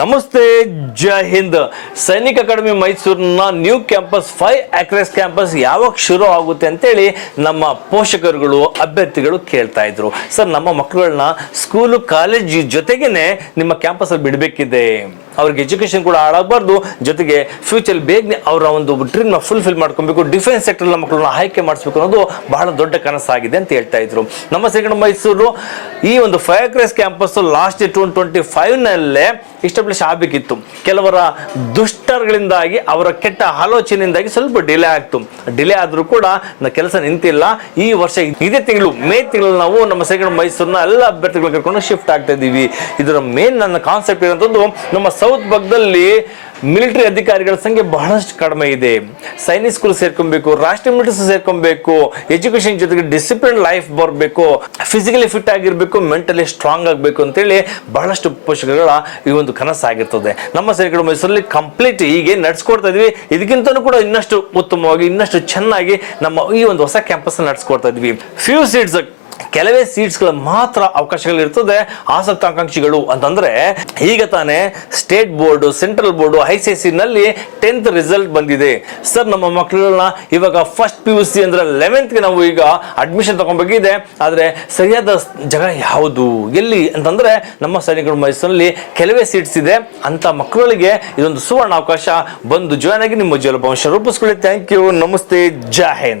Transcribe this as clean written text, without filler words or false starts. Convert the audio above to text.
ನಮಸ್ತೆ, ಜೈ ಹಿಂದ್. ಸೈನಿಕ ಅಕಾಡೆಮಿ ಮೈಸೂರಿನ ನ್ಯೂ ಕ್ಯಾಂಪಸ್ 5 acres ಕ್ಯಾಂಪಸ್ ಯಾವಾಗ ಶುರು ಆಗುತ್ತೆ ಅಂತೇಳಿ ನಮ್ಮ ಪೋಷಕರುಗಳು ಅಭ್ಯರ್ಥಿಗಳು ಕೇಳ್ತಾ ಇದ್ರು. ಸರ್, ನಮ್ಮ ಮಕ್ಕಳನ್ನ ಸ್ಕೂಲು ಕಾಲೇಜ್ ಜೊತೆಗೇನೆ ನಿಮ್ಮ ಕ್ಯಾಂಪಸ್ ಅಲ್ಲಿ ಬಿಡಬೇಕಿದೆ, ಅವ್ರಿಗೆ ಎಜುಕೇಶನ್ ಕೂಡ ಹಾಳಾಗಬಾರ್ದು, ಜೊತೆಗೆ ಫ್ಯೂಚರ್ ಬೇಗನೆ ಅವರ ಒಂದು ಡ್ರೀಮ್ ಫುಲ್ಫಿಲ್ ಮಾಡ್ಕೊಬೇಕು, ಡಿಫೆನ್ಸ್ ಸೆಕ್ಟರ್ ಮಕ್ಕಳನ್ನ ಆಯ್ಕೆ ಮಾಡಿಸ್ಬೇಕು ಅನ್ನೋದು ಬಹಳ ದೊಡ್ಡ ಕನಸಾಗಿದೆ ಅಂತ ಹೇಳ್ತಾ ಇದ್ರು. ನಮ್ಮ ಸೈನಿಕ ಮೈಸೂರು ಈ ಒಂದು 5 acres ಕ್ಯಾಂಪಸ್ ಲಾಸ್ಟ್ 2025 ನಲ್ಲೇ ಇಸ್ಟಾಬ್ಲಿಷ್ ಆಗಬೇಕಿತ್ತು. ಕೆಲವರ ದುಷ್ಟಗಳಿಂದಾಗಿ, ಅವರ ಕೆಟ್ಟ ಆಲೋಚನೆಯಿಂದಾಗಿ ಸ್ವಲ್ಪ ಡಿಲೇ ಆಗ್ತು. ಡಿಲೇ ಆದ್ರೂ ಕೂಡ ಕೆಲಸ ನಿಂತಿಲ್ಲ. ಈ ವರ್ಷ ಇದೇ ತಿಂಗಳು ಮೇ ತಿಂಗಳು ನಾವು ನಮ್ಮ ಸೈನಿಕ ಮೈಸೂರಿನ ಎಲ್ಲ ಅಭ್ಯರ್ಥಿಗಳು ಕರ್ಕೊಂಡು ಶಿಫ್ಟ್ ಆಗ್ತಾ ಇದ್ದೀವಿ. ಇದರ ಮೇನ್ ನನ್ನ ಕಾನ್ಸೆಪ್ಟ್ ಇರೋಂಥದ್ದು, ನಮ್ಮ ಸೌತ್ ಭಾಗದಲ್ಲಿ ಮಿಲಿಟರಿ ಅಧಿಕಾರಿಗಳ ಸಂಖ್ಯೆ ಬಹಳಷ್ಟು ಕಡಿಮೆ ಇದೆ. ಸೈನಿಕ್ ಸ್ಕೂಲ್ ಸೇರ್ಕೊಬೇಕು, ರಾಷ್ಟ್ರೀಯ ಮಿಲಿಟರಿ ಸೇರ್ಕೊಬೇಕು, ಎಜುಕೇಶನ್ ಜೊತೆಗೆ ಡಿಸಿಪ್ಲಿನ್ ಲೈಫ್ ಬರಬೇಕು, ಫಿಸಿಕಲಿ ಫಿಟ್ ಆಗಿರ್ಬೇಕು, ಮೆಂಟಲಿ ಸ್ಟ್ರಾಂಗ್ ಆಗಬೇಕು ಅಂತೇಳಿ ಬಹಳಷ್ಟು ಪೋಷಕರುಗಳ ಈ ಒಂದು ಕನಸಾಗಿರ್ತದೆ. ನಮ್ಮ ಸೈನಿಕರು ಮೈಸೂರಲ್ಲಿ ಕಂಪ್ಲೀಟ್ ಹೀಗೆ ನಡ್ಸ್ಕೊಡ್ತಾ ಇದ್ವಿ. ಇದಕ್ಕಿಂತಲೂ ಕೂಡ ಇನ್ನಷ್ಟು ಉತ್ತಮವಾಗಿ, ಇನ್ನಷ್ಟು ಚೆನ್ನಾಗಿ ನಮ್ಮ ಈ ಒಂದು ಹೊಸ ಕ್ಯಾಂಪಸ್ ನಡೆಸ್ಕೊಡ್ತಾ ಇದ್ವಿ. ಫ್ಯೂ ಸೀಟ್ಸ್, ಕೆಲವೇ ಸೀಟ್ಸ್ಗಳ ಮಾತ್ರ ಅವಕಾಶಗಳಿರ್ತದೆ. ಆಸಕ್ತ ಆಕಾಂಕ್ಷಿಗಳು ಅಂತಂದ್ರೆ, ಈಗ ತಾನೇ state board, central board, ICSE ನಲ್ಲಿ 10th ರಿಸಲ್ಟ್ ಬಂದಿದೆ. ಸರ್, ನಮ್ಮ ಮಕ್ಕಳನ್ನ ಇವಾಗ ಫಸ್ಟ್ PUC ಅಂದ್ರೆ 11th ನಾವು ಈಗ ಅಡ್ಮಿಷನ್ ತಗೊಬೇಕಿದೆ. ಆದ್ರೆ ಸರಿಯಾದ ಜಾಗ ಯಾವುದು, ಎಲ್ಲಿ ಅಂತಂದ್ರೆ ನಮ್ಮ ಸೈನಿಕರು ಮೈಸೂರಲ್ಲಿ ಕೆಲವೇ ಸೀಟ್ಸ್ ಇದೆ. ಅಂತ ಮಕ್ಕಳಿಗೆ ಇದೊಂದು ಸುವರ್ಣ ಅವಕಾಶ. ಬಂದು ಜಾಯ್ನ್ ಆಗಿ ನಿಮ್ಮ ಜೀವನ ಭವಿಷ್ಯ ರೂಪಿಸ್ಕೊಳ್ಳಿ. Thank you. ನಮಸ್ತೆ, ಜೈ ಹಿಂದ್.